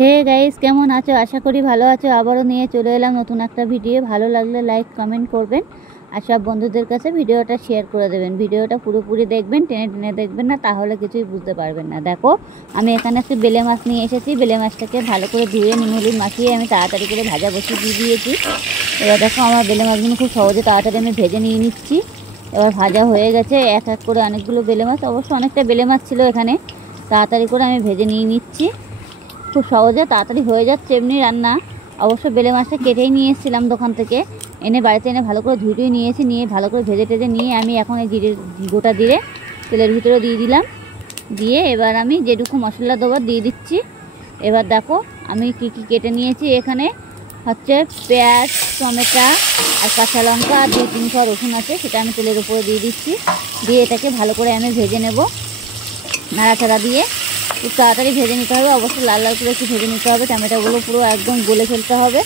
Hey guys, কেমন আছো? আশা করি ভালো আছো। আবারও নিয়ে চলে এলাম নতুন একটা ভিডিও। ভালো লাগলে লাইক কমেন্ট করবেন আর সব বন্ধুদের কাছে ভিডিওটা শেয়ার করে দেবেন। ভিডিওটা পুরোপুরি দেখবেন, টেনে টেনে দেখবেন না, তাহলে কিছুই বুঝতে পারবেন না। দেখো, আমি এখানে একটু বেলে মাছ নিয়ে এসেছি। বেলে মাছটাকে ভালো করে ধুয়ে নুন মাখিয়ে আমি তাড়াতাড়ি করে ভাজা বসিয়ে দিয়ে দিয়েছি। এবার দেখো, আমার বেলে মাছগুলো খুব সহজে তাড়াতাড়ি আমি ভেজে নিয়ে নিচ্ছি। এবার ভাজা হয়ে গেছে এক এক করে অনেকগুলো বেলে মাছ। অবশ্য অনেকটা বেলে মাছ ছিল এখানে। তাড়াতাড়ি করে আমি ভেজে নিয়ে নিচ্ছি। খুব সহজে তাড়াতাড়ি হয়ে যাচ্ছে এমনি রান্না। অবশ্য বেলে মাছটা কেটেই নিয়ে এসেছিলাম দোকান থেকে, এনে বাড়িতে এনে ভালো করে ধুয়ে নিয়েছি। নিয়ে ভালো করে ভেজে টেজে নিয়ে আমি এখন এই গোটা জিরে তেলের ভিতরে দিয়ে দিলাম। দিয়ে এবার আমি যেটুকু মশলা দেবো দিয়ে দিচ্ছি। এবার দেখো, আমি কি কি কেটে নিয়েছি। এখানে হচ্ছে পেঁয়াজ, টমেটো আর কাঁচা লঙ্কা আর 2-3 কোয়া রসুন আছে, সেটা আমি তেলের উপরে দিয়ে দিচ্ছি। দিয়ে এটাকে ভালো করে আমি ভেজে নেব নাড়াচাড়া দিয়ে। খুব তাড়াতাড়ি ভেজে নিতে হবে, অবশ্যই লাল লাল করে একটু ভেজে নিতে হবে। টমেটোগুলো পুরো একদম গলে ফেলতে হবে।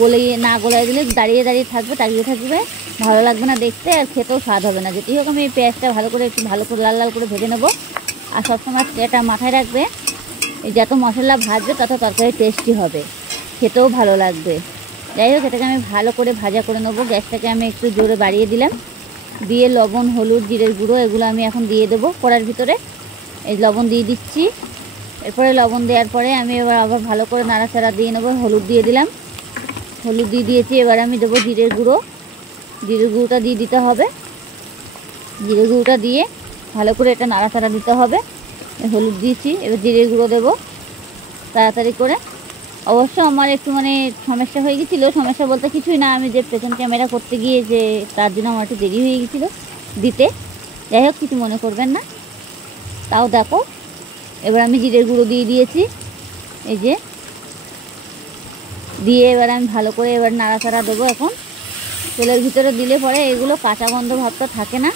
গলিয়ে না গলায় দিলে দাঁড়িয়ে দাঁড়িয়ে থাকবে, তাকিয়ে থাকবে, ভালো লাগবে না দেখতে, আর খেতেও স্বাদ হবে না। যেটি হোক, আমি এই পেঁয়াজটা ভালো করে একটু ভালো করে লাল লাল করে ভেজে নেব। আর সবসময় এটা মাথায় রাখবে, এই যত মশলা ভাজবে তত তরকারি টেস্টি হবে, খেতেও ভালো লাগবে। যাই হোক, এটাকে আমি ভালো করে ভাজা করে নেবো। গ্যাসটাকে আমি একটু জোরে বাড়িয়ে দিলাম। দিয়ে লবণ, হলুদ, জিরের গুঁড়ো এগুলো আমি এখন দিয়ে দেবো কড়ার ভিতরে। এই লবণ দিয়ে দিচ্ছি। এরপরে লবণ দেওয়ার পরে আমি এবার আবার ভালো করে নাড়াচাড়া দিয়ে নেবো। হলুদ দিয়ে দিলাম, হলুদ দিয়ে দিয়েছি। এবার আমি দেবো জিরের গুঁড়ো। জিরের গুঁড়োটা দিয়ে দিতে হবে। জিরের গুঁড়োটা দিয়ে ভালো করে এটা নাড়াচাড়া দিতে হবে। হলুদ দিয়েছি, এবার জিরের গুঁড়ো দেবো তাড়াতাড়ি করে। অবশ্য আমার একটু সমস্যা হয়ে গেছিলো। সমস্যা বলতে কিছুই না, আমি যে পেছন ক্যামেরা করতে গিয়ে যে তার জন্য আমার একটু দেরি হয়ে গেছিলো দিতে। যাই হোক, কিছু মনে করবেন না। তাও দেখো, এবার আমি জিরের গুঁড়ো দিয়ে দিয়েছি। এই যে দিয়ে এবার আমি ভালো করে এবার নাড়াচাড়া দেবো। এখন তেলের ভিতরে দিলে পরে এগুলো কাঁচা গন্ধ ভাবটা থাকে না,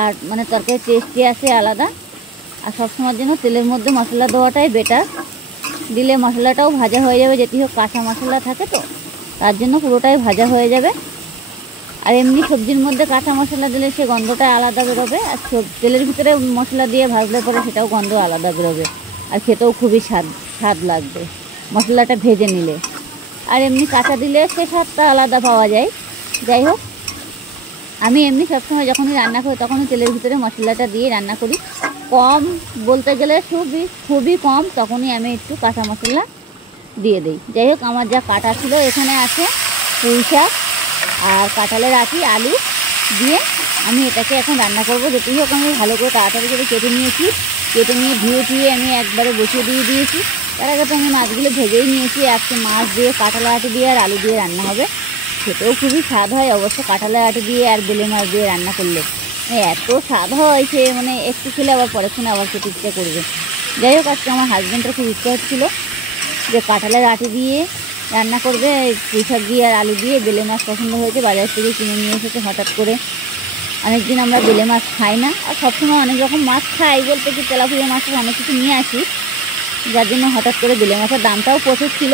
আর তরকারি টেস্টি আসে আলাদা। আর সবসময়ের জন্য তেলের মধ্যে মশলা দেওয়াটাই বেটার। দিলে মশলাটাও ভাজা হয়ে যাবে। যেটি হোক, কাঁচা মশলা থাকে তো, তার জন্য পুরোটাই ভাজা হয়ে যাবে। আর এমনি সবজির মধ্যে কাঁচা মশলা দিলে সে গন্ধটা আলাদা বেরোবে, আর তেলের ভিতরে মশলা দিয়ে ভাজলে পরে সেটাও গন্ধ আলাদা বেরোবে, আর খেতেও খুবই স্বাদ লাগবে মশলাটা ভেজে নিলে। আর এমনি কাঁচা দিলে সে স্বাদটা আলাদা পাওয়া যায়। যাই হোক, আমি এমনি সবসময় যখনই রান্না করি তখনই তেলের ভিতরে মশলাটা দিয়ে রান্না করি। কম বলতে গেলে খুবই কম, তখনই আমি একটু কাঁচা মশলা দিয়ে দিই। যাই হোক, আমার যা কাটা ছিল এখানে আছে পুঁই শাক আর কাঁঠালের আঁটি, আলু দিয়ে আমি এটাকে এখন রান্না করব। যেটি হোক, আমি ভালো করে তাড়াতাড়ি করে কেটে নিয়েছি। কেটে নিয়ে ধুয়ে আমি একবারে বসিয়ে দিয়েছি। তার আগে তো আমি মাছগুলো ভেজেই নিয়েছি। আজকে মাছ দিয়ে, কাঁঠালের আঁটি দিয়ে আর আলু দিয়ে রান্না হবে। খেতেও খুবই স্বাদ হয় অবশ্য কাঁঠালের আঁটি দিয়ে আর বেলে মাছ দিয়ে রান্না করলে। এত স্বাদ হয় সে একটু খেলে আবার পরেক্ষণে আবার খেতে ইচ্ছা করবে। যাই হোক, আজকে আমার হাজব্যান্ডের খুব ইচ্ছা হচ্ছিলো যে কাঁঠালের আঁটি দিয়ে রান্না করবে, পুঁই শাক দিয়ে আর আলু দিয়ে। বেলে মাছ পছন্দ হয়েছে, বাজার থেকে কিনে নিয়ে এসেছে হঠাৎ করে। অনেকদিন আমরা বেলে মাছ খাই না, আর সবসময় অনেক রকম মাছ খাই বলতে কি তেলাপিয়া মাছ অনেক কিছু নিয়ে আসি, যার জন্য হঠাৎ করে বেলে মাছের দামটাও প্রচুর ছিল।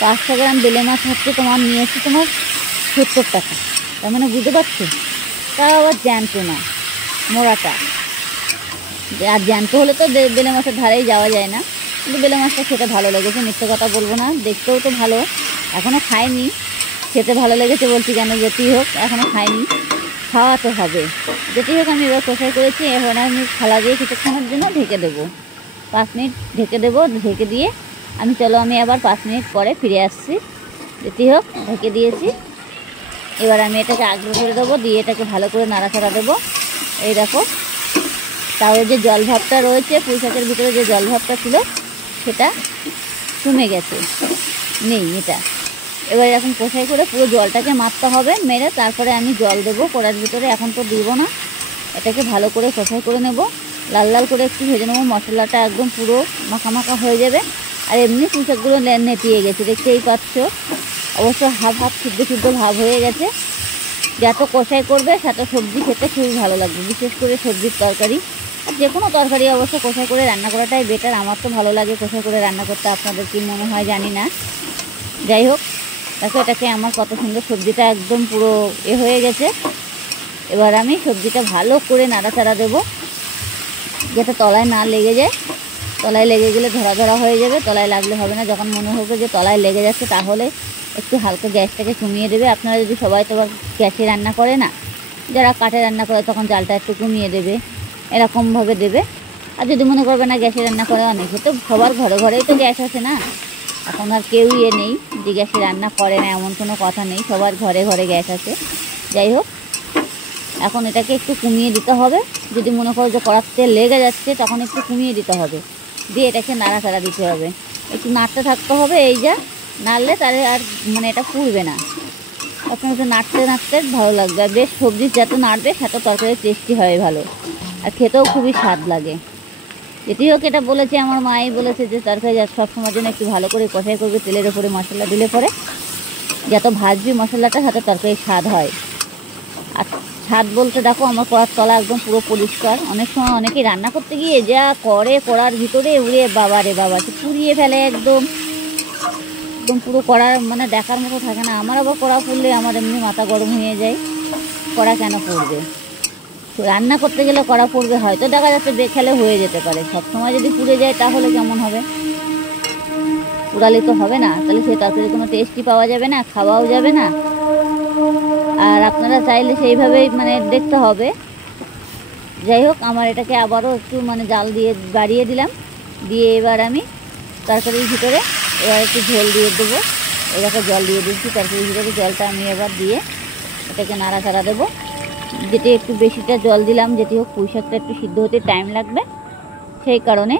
500 গ্রাম বেলে মাছ হচ্ছে তোমার নিয়েছি তোমার 70 টাকা। তার বুঝতে পারছো, তাও আবার জ্যান্ত না, মোড়াটা। আর জ্যান্ত হলে তো বেলে মাছের ধারেই যাওয়া যায় না। কিন্তু বেলে মাছটা খেতে ভালো লেগেছে, মিথ্যে কথা বলবো না। দেখতেও তো ভালো, এখনও খাইনি। খেতে ভালো লেগেছে বলছি কেন, যেটি হোক এখনও খাইনি, খাওয়াতে হবে। যেটি হোক, আমি এবার কষাই করেছি। এখন আমি থালা দিয়ে কিছুক্ষণের জন্য ঢেকে দেবো। 5 মিনিট ঢেকে দেবো। ঢেকে দিয়ে আমি আবার 5 মিনিট পরে ফিরে আসছি। যেটি হোক, ঢেকে দিয়েছি। এবার আমি এটাকে আগ্রহ করে দেবো, দিয়ে এটাকে ভালো করে নাড়াচাড়া দেবো। এই দেখো, তাহলে যে জল ভাবটা রয়েছে, পুঁই শাকের ভিতরে যে জল ভাবটা ছিল সেটা কমে গেছে, নেই এটা। এবার এরকম কষাই করে পুরো জলটাকে মারতে হবে, মেরে তারপরে আমি জল দেবো কড়ার ভিতরে। এখন তো দিব না, এটাকে ভালো করে কষাই করে নেব। লাল লাল করে একটু ভেজে নেবো, মশলাটা একদম পুরো মাখা হয়ে যাবে। আর এমনি পুঁই শাকগুলো নেতিয়ে গেছে, দেখতেই পাচ্ছ। অবশ্য হাফ শুদ্ধ ভাব হয়ে গেছে। যত কষাই করবে সাথে সবজি খেতে খুবই ভালো লাগবে, বিশেষ করে সবজির তরকারি। আর যে কোনো তরকারি অবশ্য কষাই করে রান্না করাটাই বেটার। আমার তো ভালো লাগে কষাই করে রান্না করতে, আপনাদের কি মনে হয় জানি না। যাই হোক, দেখো এটাকে আমার কত সুন্দর সবজিটা একদম পুরো হয়ে গেছে। এবার আমি সবজিটা ভালো করে নাড়াচাড়া দেবো, যাতে তলায় না লেগে যায়। তলায় লেগে গেলে ধরা ধরা হয়ে যাবে, তলায় লাগলে হবে না। যখন মনে হবে যে তলায় লেগে যাচ্ছে তাহলে একটু হালকা গ্যাসটাকে কমিয়ে দেবে। আপনারা যদি সবাই তো গ্যাসে রান্না করে না, যারা কাঠে রান্না করে তখন জালটা একটু কমিয়ে দেবে, এরকমভাবে দেবে। আর যদি মনে করবে না গ্যাসে রান্না করে, অনেকে তো সবার ঘরে ঘরেই তো গ্যাস আছে না, এখন আর কেউ নেই যে গ্যাসে রান্না করে না এমন কোনো কথা নেই, সবার ঘরে ঘরে গ্যাস আছে। যাই হোক, এখন এটাকে একটু কমিয়ে দিতে হবে। যদি মনে করো যে কড়াতে লেগে যাচ্ছে তখন একটু কমিয়ে দিতে হবে, দিয়ে এটাকে নাড়াচাড়া দিতে হবে, একটু নাড়তে থাকতে হবে। এই যা নাড়লে তাহলে আর মানে এটা পুড়বে না, তখন একটু নাড়তে নাড়তে ভালো লাগবে। আর বেশ সবজি যত নাড়বে সেত তরকারি টেস্টি হয় ভালো, আর খেতেও খুবই স্বাদ লাগে। যেটি হোক, এটা বলেছে আমার মাই বলেছে যে তরকারি সবসময়ের জন্য একটু ভালো করে কষাই করবে, তেলের ওপরে মশলা দিলে পরে যত ভাজবি মশলাটা সাথে তরকারি স্বাদ হয়। আর স্বাদ বলতে দেখো আমার কড়ার তলা একদম পুরো পরিষ্কার। অনেক সময় অনেকেই রান্না করতে গিয়ে যা করে কড়ার ভিতরে উড়ে বাবা রে বাবা পুড়িয়ে ফেলে, একদম একদম পুরো কড়ার মানে দেখার মতো থাকে না। আমার আবার কড়া পুড়লে আমার এমনি মাথা গরম হয়ে যায়, কড়া কেন পুড়বে? রান্না করতে গেলে কড়া পুড়বে, হয়তো দেখা যাচ্ছে বেখেলে হয়ে যেতে পারে। সবসময় যদি পুড়ে যায় তাহলে কেমন হবে? পুড়ালে তো হবে না, তাহলে সেই তরকারি কোনো টেস্টই পাওয়া যাবে না, খাওয়াও যাবে না। আর আপনারা চাইলে সেইভাবেই মানে দেখতে হবে। যাই হোক, আমার এটাকে আবারও একটু মানে জাল দিয়ে বাড়িয়ে দিলাম, দিয়ে এবার আমি তরকারির ভিতরে এবার একটু ঝোল দিয়ে দেবো। এটাকে জল দিয়ে দিচ্ছি তরকারির ভিতরে, জলটা আমি এবার দিয়ে এটাকে নাড়াচাড়া দেবো। যেটি একটু বেশিটা জল দিলাম, যেটি হোক পুঁই শাকটা একটু সিদ্ধ হতে টাইম লাগবে সেই কারণে।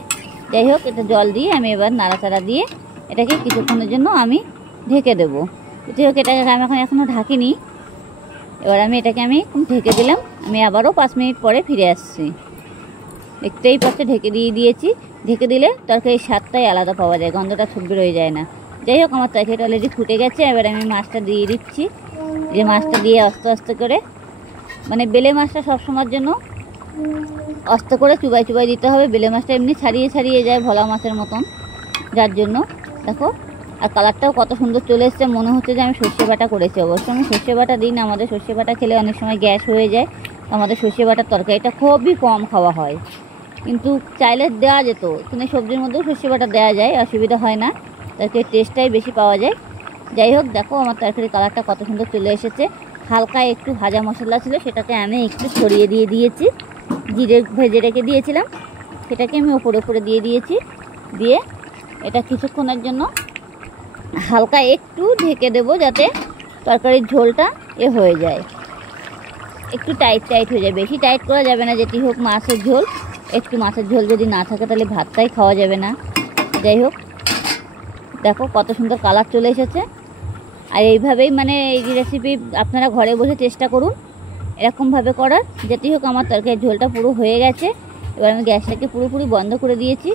যাই হোক, এটা জল দিয়ে আমি এবার নাড়াচাড়া দিয়ে এটাকে কিছুক্ষণের জন্য আমি ঢেকে দেবো। যেটি হোক, এটাকে আমি এখনও ঢাকিনি। এবার আমি এটাকে ঢেকে দিলাম। আমি আবারও 5 মিনিট পরে ফিরে আসছি। দেখতেই পাচ্ছে ঢেকে দিয়েছি। ঢেকে দিলে তরকারির স্বাদটাই আলাদা পাওয়া যায়, গন্ধটা ছুটবে রয়ে যায় না। যাই হোক, আমার তরকারিটা অলরেডি ফুটে গেছে। এবার আমি মাছটা দিয়ে দিচ্ছি। যে মাছটা দিয়ে আস্তে আস্তে করে মানে বেলে মাছটা সবসময়ের জন্য আস্তে করে চুবাই চুবাই দিতে হবে। বেলে মাছটা এমনি ছাড়িয়ে ছাড়িয়ে যায় ভোলা মাছের মতন, যার জন্য দেখো। আর কালারটাও কত সুন্দর চলে এসছে, মনে হচ্ছে যে আমি সর্ষে বাটা করেছি। অবশ্য আমি সর্ষে বাটা দিই না, আমাদের সর্ষে বাটা খেলে অনেক সময় গ্যাস হয়ে যায়। আমাদের সর্ষে বাটার তরকারিটা খুবই কম খাওয়া হয়, কিন্তু চাইলে দেওয়া যেত। কিন্তু সবজির মধ্যেও সর্ষে বাটা দেওয়া যায়, অসুবিধা হয় না, তরকারির টেস্টটাই বেশি পাওয়া যায়। যাই হোক, দেখো আমার তরকারির কালারটা কত সুন্দর চলে এসেছে। হালকা একটু ভাজা মশলা ছিল, সেটাকে আমি একটু ছড়িয়ে দিয়ে দিয়েছি। জিরে ভেজে রেখে দিয়েছিলাম, সেটাকে আমি ওপরে ওপরে দিয়ে দিয়েছি। দিয়ে এটা কিছুক্ষণের জন্য হালকা একটু ঢেকে দেবো, যাতে তরকারির ঝোলটা হয়ে যায়, একটু টাইট টাইট হয়ে যায়। বেশি টাইট করা যাবে না, যেটি হোক মাছের ঝোল। একটু মাছের ঝোল যদি না থাকে তাহলে ভাতটাই খাওয়া যাবে না। যাই হোক, দেখো কত সুন্দর কালার চলে এসেছে। আর এইভাবেই মানে এই রেসিপি আপনারা ঘরে বসে চেষ্টা করুন এরকমভাবে করার। যেটি হোক, আমার তরকারির ঝোলটা পুরো হয়ে গেছে। এবার আমি গ্যাসটাকে পুরোপুরি বন্ধ করে দিয়েছি।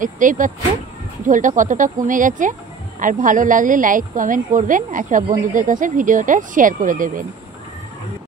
দেখতেই পাচ্ছেন ঝোলটা কতটা কমে গেছে। আর ভালো লাগলে লাইক কমেন্ট করবেন, আর সব বন্ধুদের কাছে ভিডিওটা শেয়ার করে দেবেন।